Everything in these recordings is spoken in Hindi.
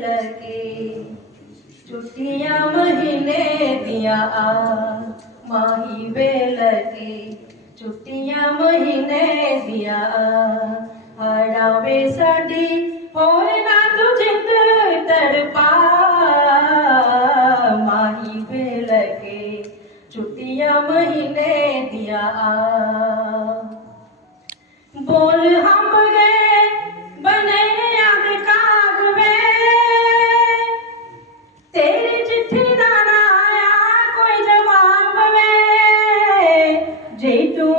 लगे। महीने दिया आ माही वे लगे। छुट्टिया महीने दिया हरा वे साड़ी और ना तो तुझे तड़पा। माही बेल लगे। छुट्टिया महीने दिया आ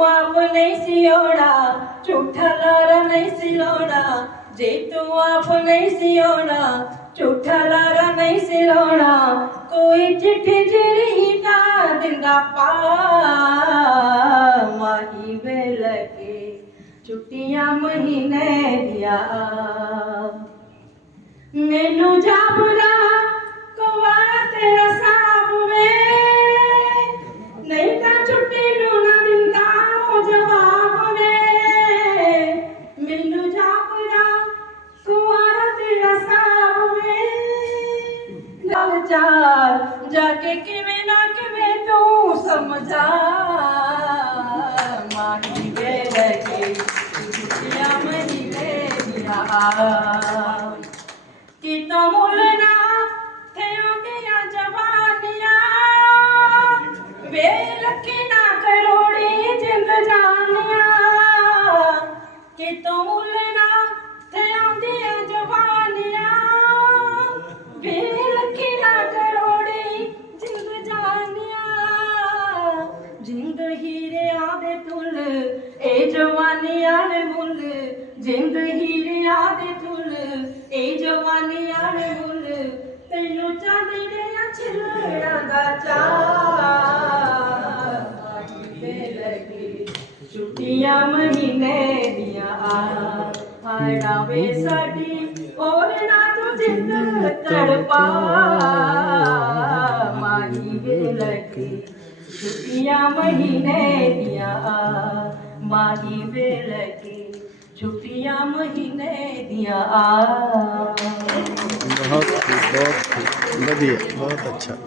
आप नहीं सियोड़ा झूठा लारा नहीं सिलोड़ा जे तू आप नहीं सियोड़ा झूठा लारा नहीं सिलोड़ा कोई चिट्ठी चिड़ी ना दिंदा पा। माही बेल के छुट्टियाँ महीने दिया। मैनू जाप समाचार जाके किवे ना कि तू समझा माँ की बेटी छुट्टियाँ कि तो मुलना थे गया जवानिया। बेल की ना करोड़ी जिंद जानिया। कि तो मुलना थे गया जवानिया। ए जवानी यार मुल ज़िंदगी रे याद तुल ए जवानी यार मुल, तेनु चांदी रे छिलड़ा दा चार लगी महीने दिया हड़ावे साडी, और ना तू जिंद तड़पा माही वे लगी छुट्टियाँ महीने दिया माही वेल की छुट्टियाँ महीने दिया। बहुत बहुत बढ़िया बहुत अच्छा।